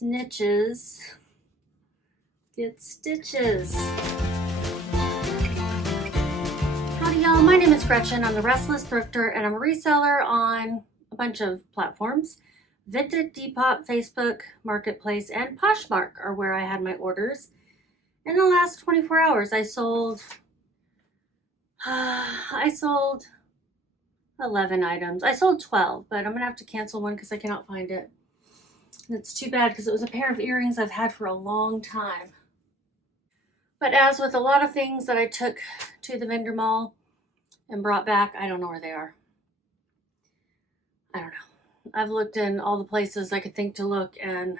snitches get stitches. Howdy y'all, my name is Gretchen. I'm the Restless Thrifter and I'm a reseller on a bunch of platforms. Vinted, Depop, Facebook, Marketplace, and Poshmark are where I had my orders. In the last 24 hours, I sold 11 items. I sold 12, but I'm gonna have to cancel one because I cannot find it. And it's too bad because it was a pair of earrings I've had for a long time. But as with a lot of things that I took to the vendor mall and brought back, I don't know where they are. I don't know. I've looked in all the places I could think to look and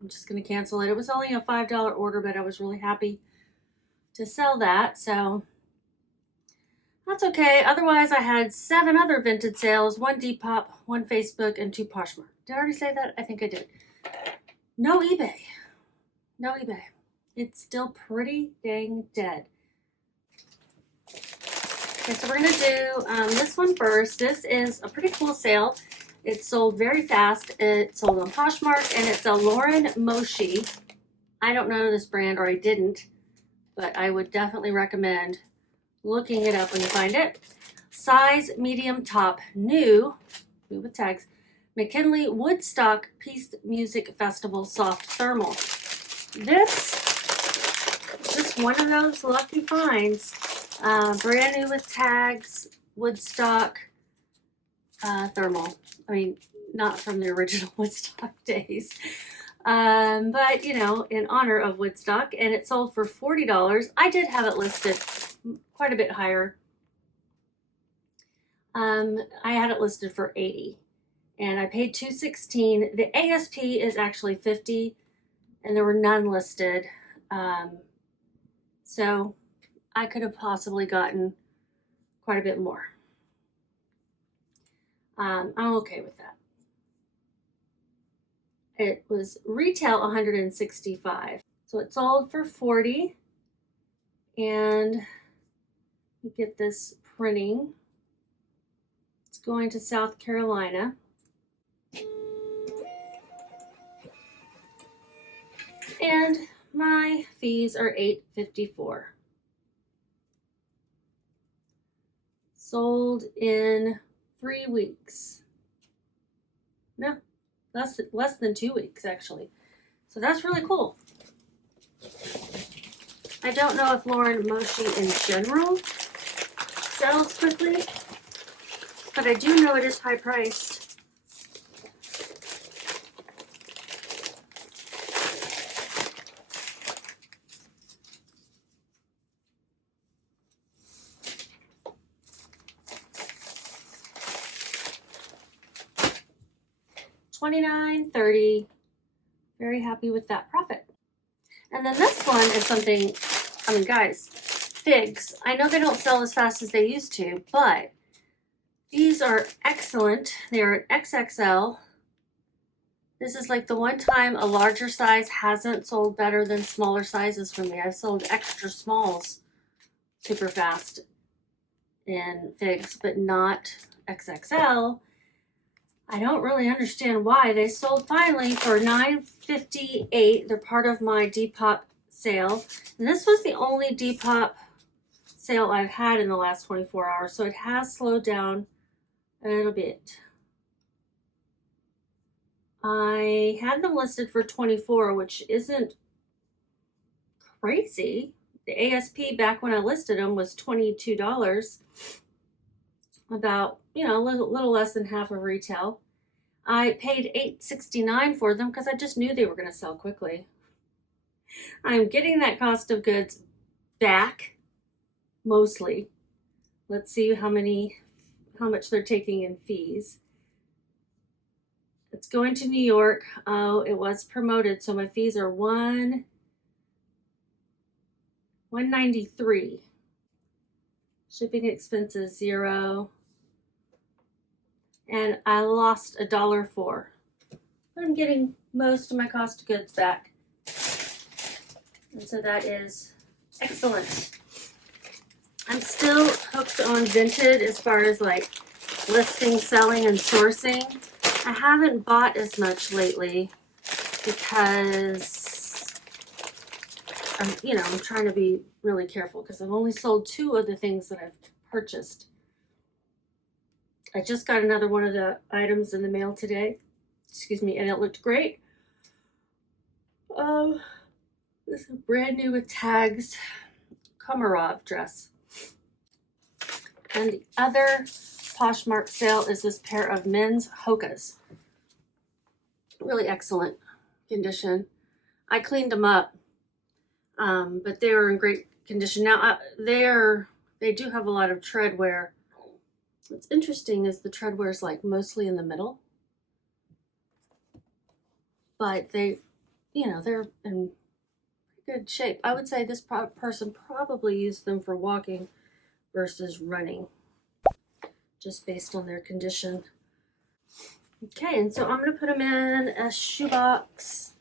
I'm just gonna cancel it. It was only a $5 order, but I was really happy to sell that, so that's okay. Otherwise, I had 7 other Vinted sales, 1 Depop, 1 Facebook, and 2 Poshmark. Did I already say that? I think I did. No eBay. No eBay. It's still pretty dang dead. Okay, so we're going to do this one first. This is a pretty cool sale. It sold very fast. It sold on Poshmark, and it's a Lauren Moshi. I don't know this brand, or I didn't, but I would definitely recommend looking it up when you find it. Size medium top, new with tags, McKinley Woodstock Peace Music Festival soft thermal. This is just one of those lucky finds. Brand new with tags, Woodstock thermal. I mean, not from the original Woodstock days. But you know, in honor of Woodstock, and it sold for $40. I did have it listed quite a bit higher. I had it listed for $80 and I paid $216. The ASP is actually $50 and there were none listed. So I could have possibly gotten quite a bit more. I'm okay with that. It was retail $165. So it sold for $40 and you get this printing. It's going to South Carolina. And my fees are $8.54. Sold in 3 weeks. No, less than 2 weeks actually. So that's really cool. I don't know if Lauren Moshi in general sells quickly, but I do know it is high priced. $29.30. Very happy with that profit. And then this one is something, I mean, guys, figs. I know they don't sell as fast as they used to, but these are excellent. They are an XXL. This is like the one time a larger size hasn't sold better than smaller sizes for me. I've sold extra smalls super fast in figs, but not XXL. I don't really understand why. They sold finally for $9.58. They're part of my Depop sale. And this was the only Depop sale I've had in the last 24 hours, so it has slowed down a little bit. I had them listed for $24, which isn't crazy. The ASP back when I listed them was $22. About, you know, a little less than half of retail. I paid $8.69 for them because I just knew they were going to sell quickly. I'm getting that cost of goods back, mostly. Let's see how much they're taking in fees. It's going to New York. Oh, it was promoted, so my fees are $193. Shipping expenses $0. And I lost $1.04. But I'm getting most of my cost of goods back. And so that is excellent. I'm still hooked on Vinted as far as like listing, selling, and sourcing. I haven't bought as much lately. because I'm trying to be really careful because I've only sold 2 of the things that I've purchased. I just got another one of the items in the mail today. Excuse me, and it looked great. This is brand new with tags Komarov dress. And the other Poshmark sale is this pair of men's Hokas. Really excellent condition. I cleaned them up, but they are in great condition. Now, they do have a lot of tread wear. What's interesting is the tread wear is like mostly in the middle. But they're in good shape. I would say this person probably used them for walking versus running, just based on their condition. Okay, and so I'm going to put them in a shoebox,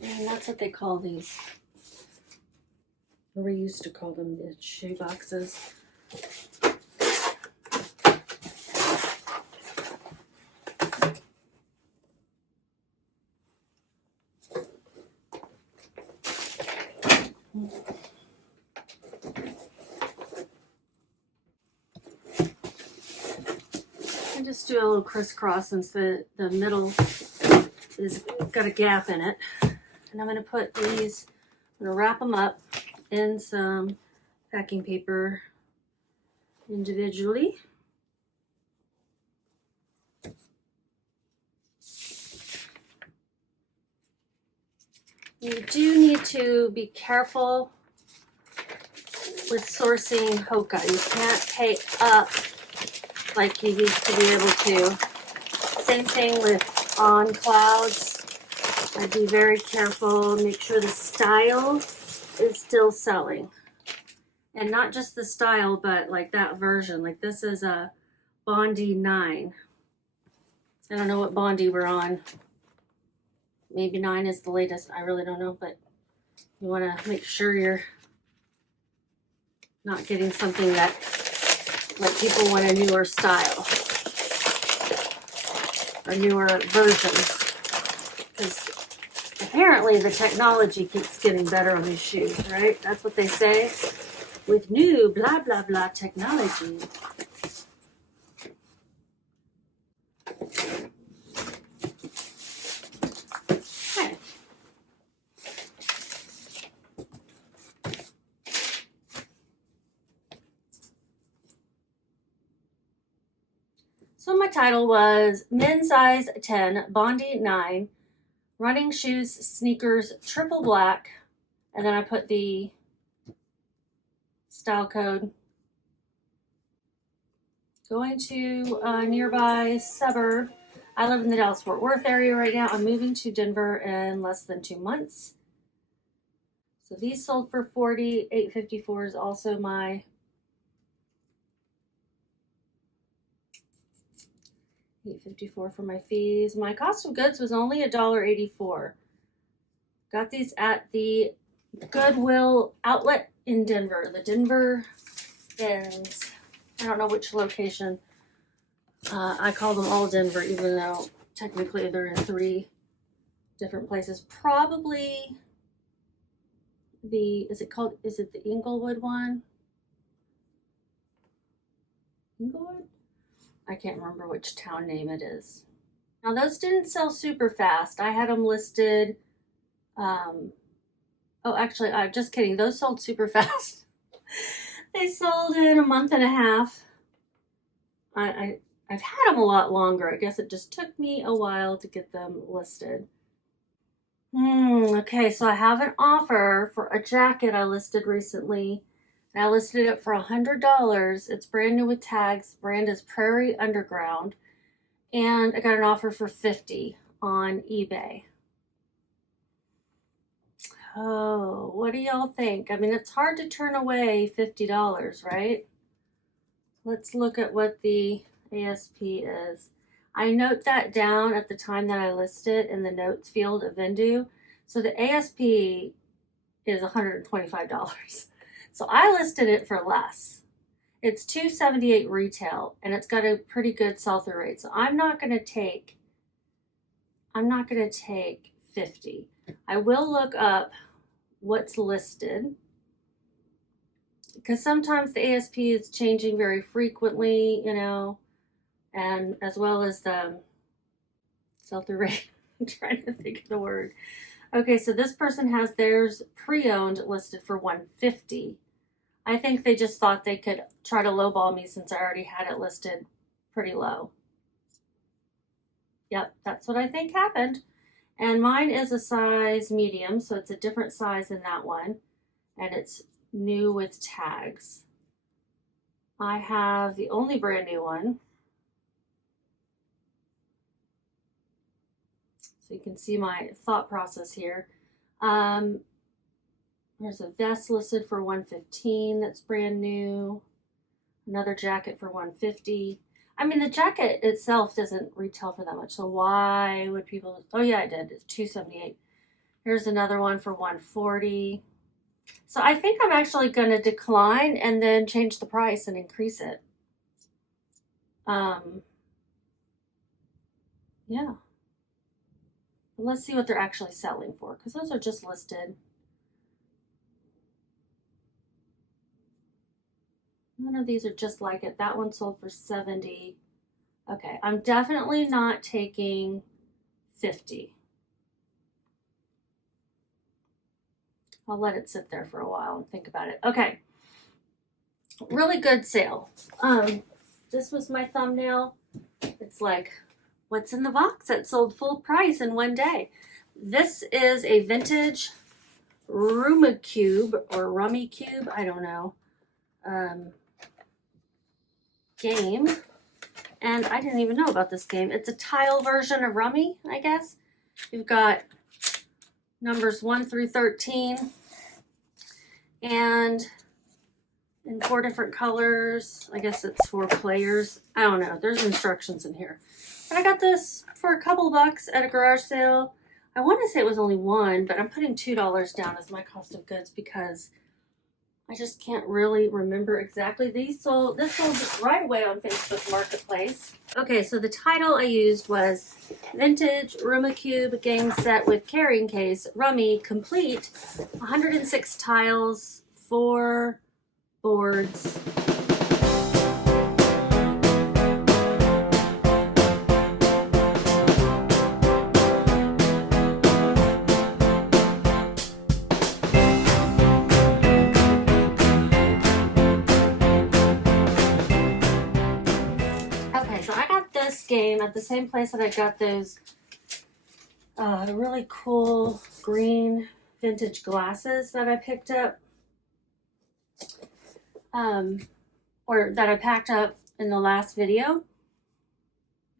and that's what they call these. Or we used to call them the shoe boxes. I just do a little crisscross since the middle is got a gap in it. And I'm going to put these, I'm going to wrap them up in some packing paper individually. You do need to be careful with sourcing Hoka. You can't pay up like you used to be able to. Same thing with on clouds. I'd be very careful, make sure the style is still selling. And not just the style, but like that version. Like this is a Bondi 9. I don't know what Bondi we're on. Maybe 9 is the latest. I really don't know, but you want to make sure you're not getting something that like people want a newer style or newer versions, because apparently the technology keeps getting better on these shoes, right? That's what they say with new blah blah blah technology. Okay. So my title was men's size 10, Bondi 9, running shoes, sneakers, triple black, and then I put the style code. Going to a nearby suburb. I live in the Dallas-Fort Worth area right now. I'm moving to Denver in less than 2 months. So these sold for $40. $8.54 is also my $8.54 for my fees. My cost of goods was only $1.84. Got these at the Goodwill outlet in Denver. The Denver Bins. I don't know which location. I call them all Denver, even though technically they're in 3 different places. Probably is it the Inglewood one? Inglewood? I can't remember which town name it is. Now those didn't sell super fast. I had them listed. Oh, actually, I'm just kidding. Those sold super fast. They sold in a month and a half. I've had them a lot longer. I guess it just took me a while to get them listed. Okay, so I have an offer for a jacket I listed recently. And I listed it for $100. It's brand new with tags. Brand is Prairie Underground. And I got an offer for $50 on eBay. Oh, what do y'all think? I mean, it's hard to turn away $50, right? Let's look at what the ASP is. I note that down at the time that I listed in the notes field of VENDOO. So the ASP is $125. So I listed it for less. It's $278 retail, and it's got a pretty good sell-through rate. So I'm not going to take $50 $150. I will look up what's listed because sometimes the ASP is changing very frequently, you know, and as well as the sell-through rate. I'm trying to think of the word. Okay, so this person has theirs pre-owned listed for $150. I think they just thought they could try to lowball me since I already had it listed pretty low. Yep, that's what I think happened. And mine is a size medium, so it's a different size than that one. And it's new with tags. I have the only brand new one. So you can see my thought process here. There's a vest listed for $115 that's brand new. Another jacket for $150. I mean, the jacket itself doesn't retail for that much, so why would people... Oh yeah, it did. It's $278. Here's another one for $140. So I think I'm actually going to decline and then change the price and increase it. Yeah. But let's see what they're actually selling for, because those are just listed. None of these are just like it. That one sold for $70. Okay, I'm definitely not taking $50. I'll let it sit there for a while and think about it. Okay, really good sale. This was my thumbnail. It's like, what's in the box that sold full price in one day? This is a vintage Rumicube or Rummy Cube, I don't know. Game, and I didn't even know about this game. It's a tile version of Rummy, I guess. You've got numbers 1 through 13 and in 4 different colors. I guess it's 4 players. I don't know. There's instructions in here. But I got this for a couple bucks at a garage sale. I want to say it was only $1, but I'm putting $2 down as my cost of goods because I just can't really remember exactly. This sold right away on Facebook Marketplace. Okay, so the title I used was Vintage Rumicube Game Set with Carrying Case, Rummy, Complete, 106 tiles, 4 boards. Game at the same place that I got those really cool green vintage glasses that I picked up, or that I packed up in the last video.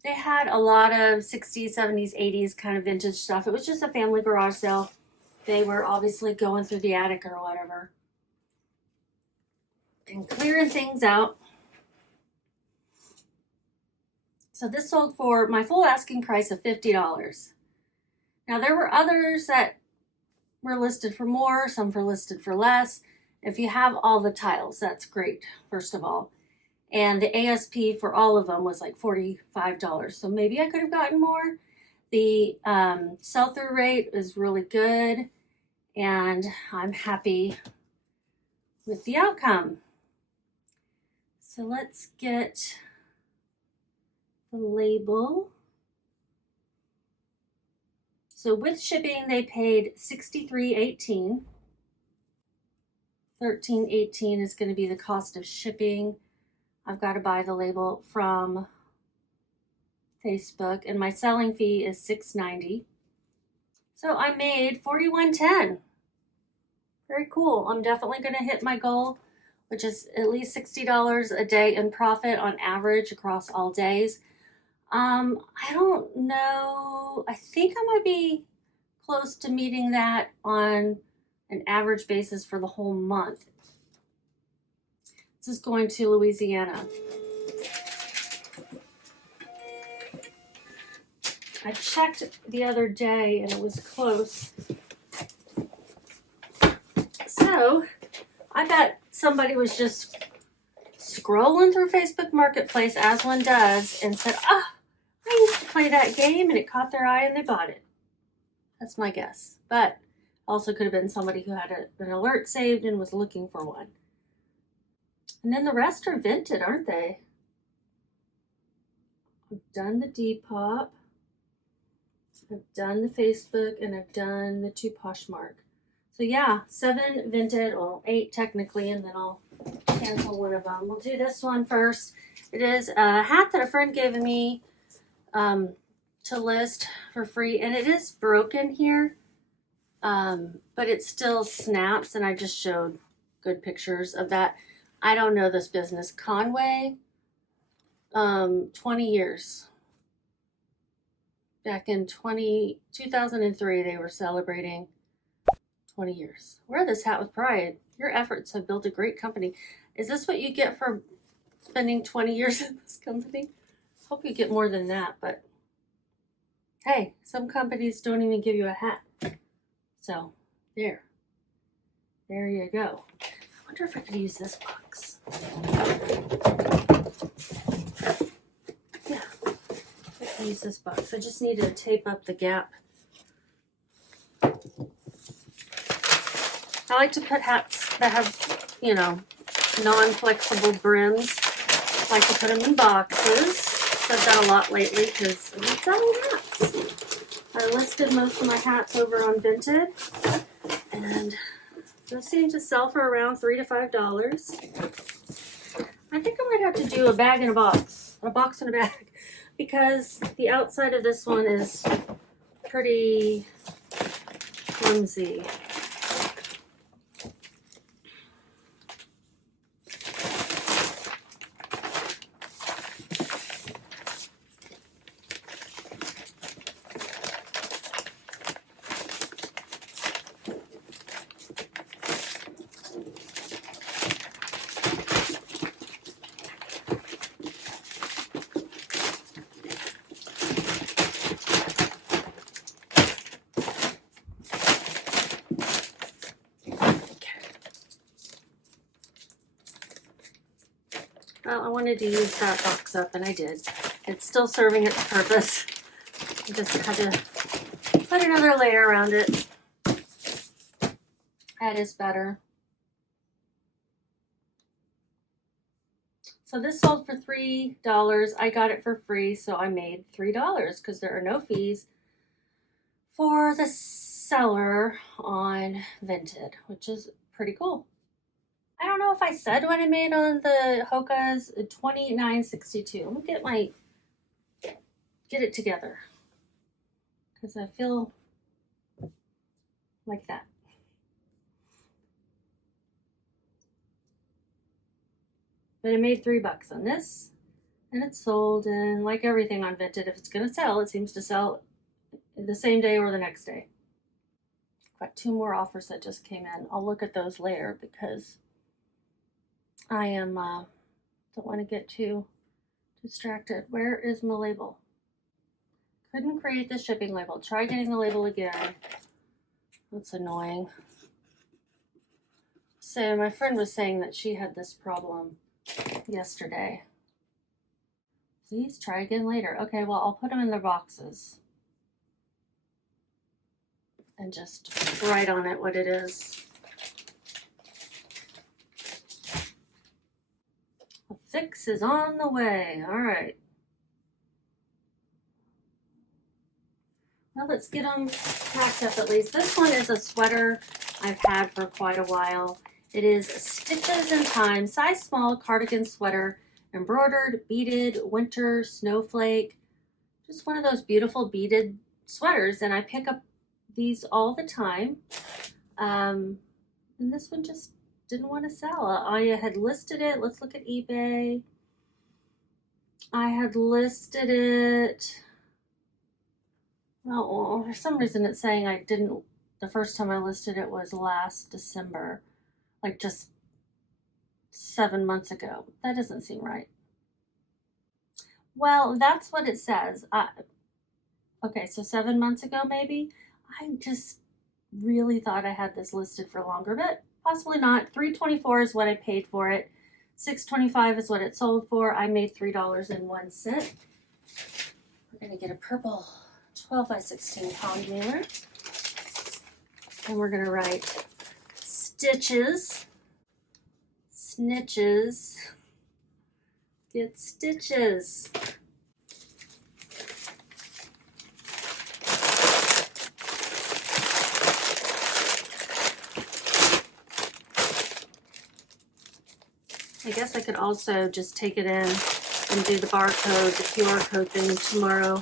They had a lot of 60s, 70s, 80s kind of vintage stuff. It was just a family garage sale. They were obviously going through the attic or whatever and clearing things out. So this sold for my full asking price of $50. Now there were others that were listed for more, some for listed for less. If you have all the tiles, that's great, first of all. And the ASP for all of them was like $45. So maybe I could have gotten more. The sell-through rate is really good, and I'm happy with the outcome. So let's get the label. So with shipping, they paid $63.18. $13.18 is going to be the cost of shipping. I've got to buy the label from Facebook, and my selling fee is $6.90. So I made $41.10. Very cool. I'm definitely going to hit my goal, which is at least $60 a day in profit on average across all days. I don't know. I think I might be close to meeting that on an average basis for the whole month. This is going to Louisiana. I checked the other day and it was close. So I bet somebody was just scrolling through Facebook Marketplace as one does and said, I used to play that game, and it caught their eye and they bought it. That's my guess. But also could have been somebody who had an alert saved and was looking for one. And then the rest are Vinted, aren't they? I've done the Depop, I've done the Facebook, and I've done the 2 Poshmark. So yeah, 7 Vinted, well 8 technically, and then I'll cancel one of them. We'll do this one first. It is a hat that a friend gave me to list for free, and it is broken here, but it still snaps, and I just showed good pictures of that. I don't know this business. Conway, 20 years. Back in 2003, they were celebrating 20 years. Wear this hat with pride. Your efforts have built a great company. Is this what you get for spending 20 years in this company? Hope you get more than that, but hey, some companies don't even give you a hat. So, there you go. I wonder if I could use this box. Yeah, I can use this box. I just need to tape up the gap. I like to put hats that have, you know, non-flexible brims. I like to put them in boxes. I've done a lot lately because I'm selling hats. I listed most of my hats over on Vinted, and those seem to sell for around $3 to $5. I think I might have to do a bag in a box in a bag, because the outside of this one is pretty flimsy. Well, I wanted to use that box up, and I did. It's still serving its purpose. I just had to put another layer around it. That is better. So this sold for $3. I got it for free, so I made $3 because there are no fees for the seller on Vinted, which is pretty cool. I don't know if I said what I made on the Hoka's, $29.62. Let me get it together, because I feel like that. But I made $3 on this, and it sold, and like everything on Vinted, if it's gonna sell, it seems to sell the same day or the next day. Got 2 more offers that just came in. I'll look at those later, because I am don't want to get too distracted. Where is my label? Couldn't create the shipping label. Try getting the label again. That's annoying. So my friend was saying that she had this problem yesterday. Please try again later. Okay, well, I'll put them in their boxes and just write on it what it is. A fix is on the way. All right. Well, let's get them packed up at least. This one is a sweater I've had for quite a while. It is Stitches in Time, size small cardigan sweater, embroidered, beaded, winter, snowflake. Just one of those beautiful beaded sweaters, and I pick up these all the time. And this one just didn't want to sell. I had listed it. Let's look at eBay. I had listed it. Well, for some reason it's saying I didn't. The first time I listed it was last December, like just 7 months ago. That doesn't seem right. Well, that's what it says. Okay, so 7 months ago maybe. I just really thought I had this listed for longer, but possibly not. $3.24 is what I paid for it. $6.25 is what it sold for. I made $3.01. We're gonna get a purple 12 by 16 pound mailer. And we're gonna write stitches, snitches, get stitches. I guess I could also just take it in and do the barcode, the QR code thing tomorrow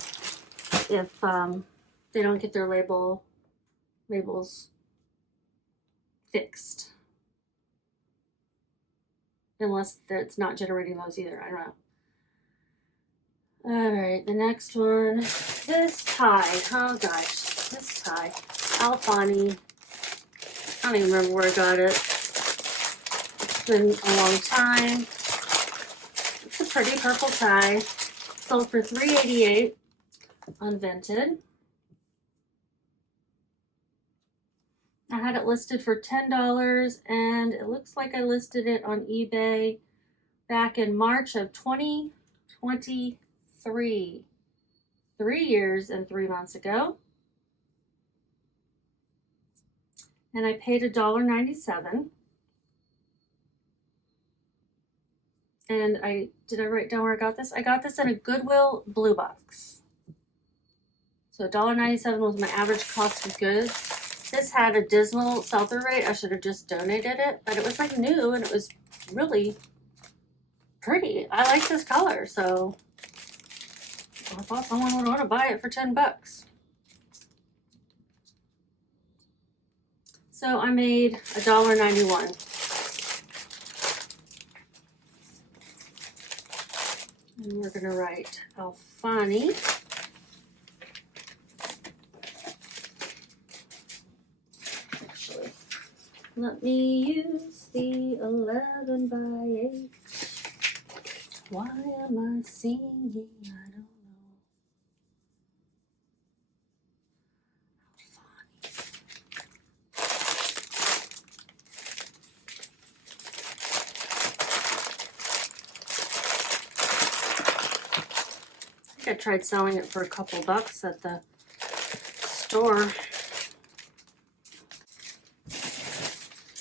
if they don't get their labels fixed. Unless it's not generating those either, I don't know. All right, the next one, this tie. Oh gosh, this tie. Alfani. I don't even remember where I got it. It's been a long time. It's a pretty purple tie. Sold for $3.88 on Vinted. I had it listed for $10 and it looks like I listed it on eBay back in March of 2023. 3 years and 3 months ago. And I paid $1.97. And did I write down where I got this? I got this in a Goodwill blue box. So $1.97 was my average cost of goods. This had a dismal sell-through rate. I should have just donated it, but it was like new and it was really pretty. I like this color, so I thought someone would want to buy it for 10 bucks. So I made $1.91. And we're gonna write Alfani. Actually, let me use the 11 by 8. Why am I singing? I don't know. I tried selling it for a couple bucks at the store.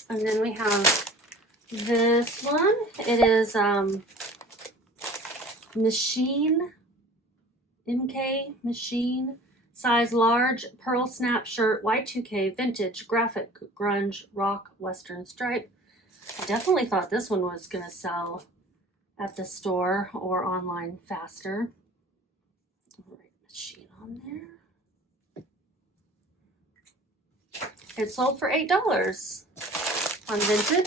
And then we have this one. It is Machine, MK Machine, size large, pearl snap shirt, Y2K, vintage, graphic, grunge, rock, western stripe. I definitely thought this one was gonna sell at the store or online faster. Write Machine on there. It sold for $8 on Vinted.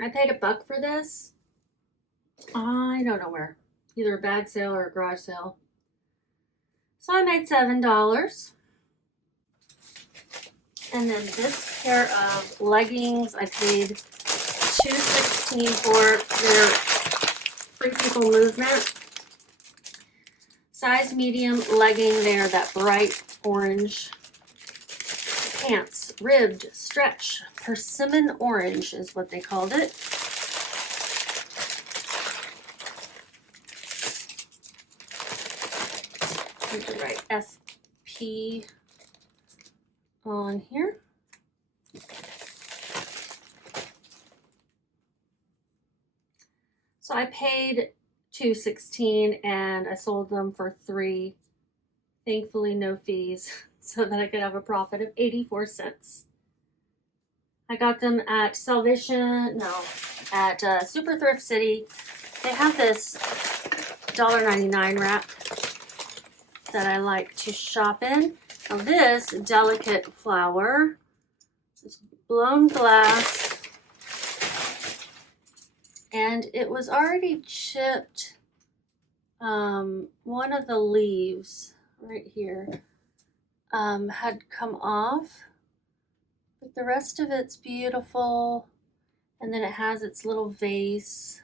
I paid $1 for this. I don't know where. Either a bag sale or a garage sale. So I made $7. And then this pair of leggings, I paid $2.16 for. They're Free People Movement. Size medium legging. They're that bright orange. Pants, ribbed, stretch, persimmon orange is what they called it. I'm going to write SP on here. So I paid $2.16 and I sold them for $3. Thankfully, no fees, so that I could have a profit of 84 cents. I got them at Super Thrift City. They have this $1.99 wrap that I like to shop in. Now this delicate flower is blown glass, and it was already chipped. One of the leaves right here had come off, but the rest of it's beautiful. And then it has its little vase.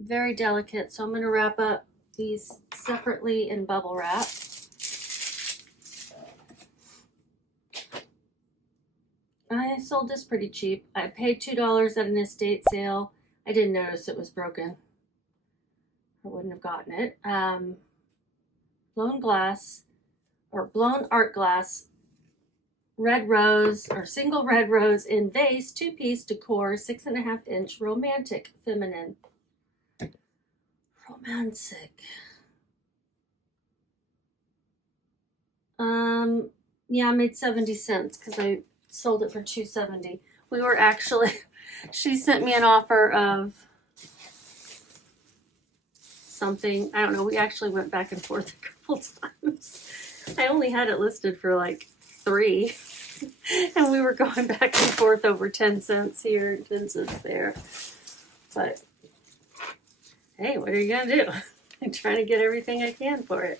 Very delicate, so I'm going to wrap up these separately in bubble wrap. I sold this pretty cheap. I paid $2 at an estate sale. I didn't notice it was broken. I wouldn't have gotten it. Blown glass, or blown art glass, red rose, or single red rose in vase, 2-piece decor, 6.5-inch, romantic, feminine. Romantic. Yeah, I made 70 cents because I sold it for $2.70. We were actually, she sent me an offer of something. I don't know. We actually went back and forth a couple times. I only had it listed for like 3. And we were going back and forth over 10 cents here and 10 cents there. But hey, what are you going to do? I'm trying to get everything I can for it.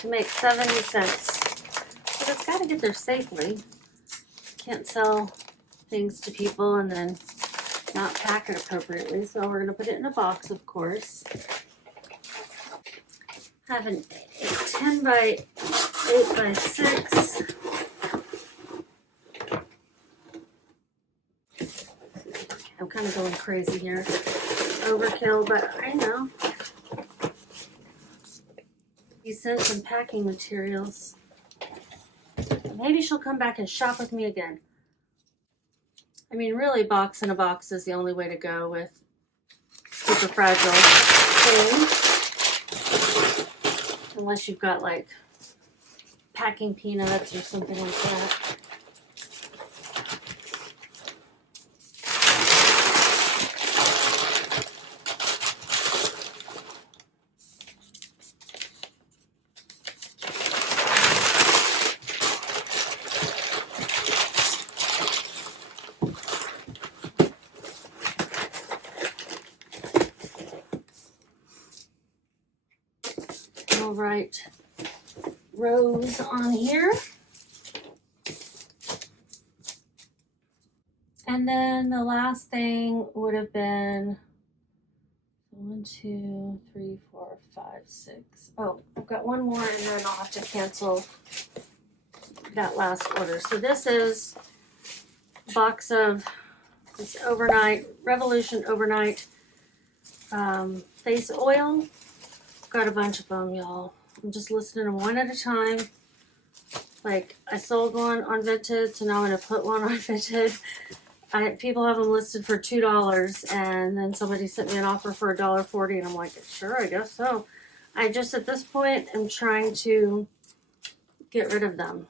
To make 70 cents. But it's got to get there safely. Can't sell things to people and then not pack it appropriately. So we're going to put it in a box, of course. I have a 10 by 8 by 6. I'm kind of going crazy here. Overkill, but I know. He sent some packing materials. Maybe she'll come back and shop with me again. I mean, really, box in a box is the only way to go with super fragile things. Unless you've got like packing peanuts or something like that. All right, rows on here. And then the last thing would have been 1, 2, 3, 4, 5, 6. Oh, I've got one more and then I'll have to cancel that last order. So this is a box of this overnight, Revolution overnight face oil. Got a bunch of them, y'all. I'm just listing them one at a time. Like, I sold one on Vinted, so now I'm going to put one on Vinted. People have them listed for $2, and then somebody sent me an offer for $1.40, and I'm like, sure, I guess so. I just, at this point, am trying to get rid of them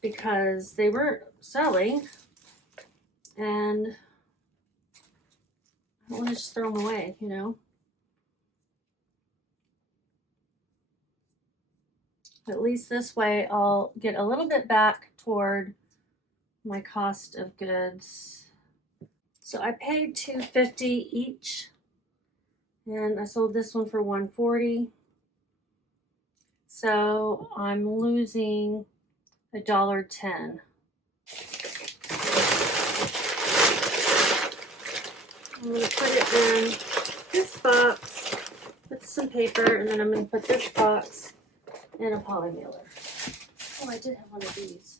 because they weren't selling, and I don't want to just throw them away, you know? At least this way I'll get a little bit back toward my cost of goods. So I paid $2.50 each, and I sold this one for $1.40. So I'm losing $1.10. I'm going to put it in this box with some paper, and then I'm going to put this box in a poly mailer. Oh, I did have one of these.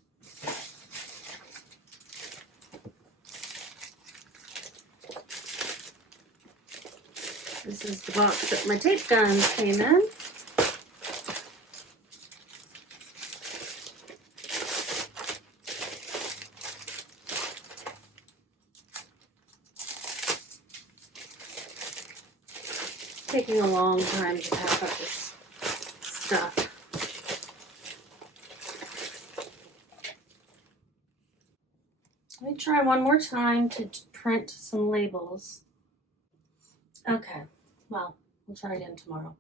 This is the box that my tape guns came in. Taking a long time to pack up this stuff. Let me try one more time to print some labels. Okay, well, we'll try again tomorrow.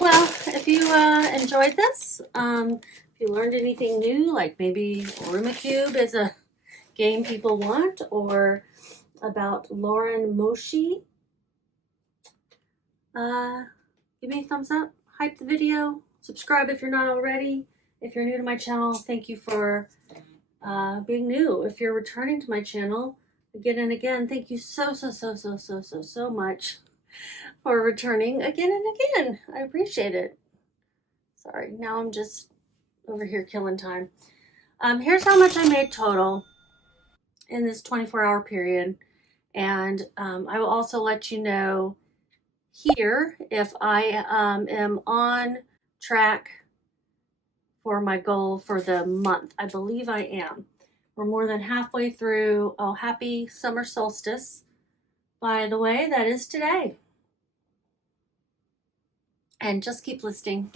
Well, if you enjoyed this, if you learned anything new, like maybe Rumacube is a game people want, or about Lauren Moshi, give me a thumbs up, hype the video, subscribe if you're not already. If you're new to my channel, thank you for being new. If you're returning to my channel again and again, thank you so much for returning again and again. I appreciate it. Sorry, now I'm just over here killing time. Here's how much I made total in this 24-hour period. And I will also let you know here if I am on track for my goal for the month. I believe I am. We're more than halfway through. Oh, happy summer solstice. By the way, that is today. And just keep listing.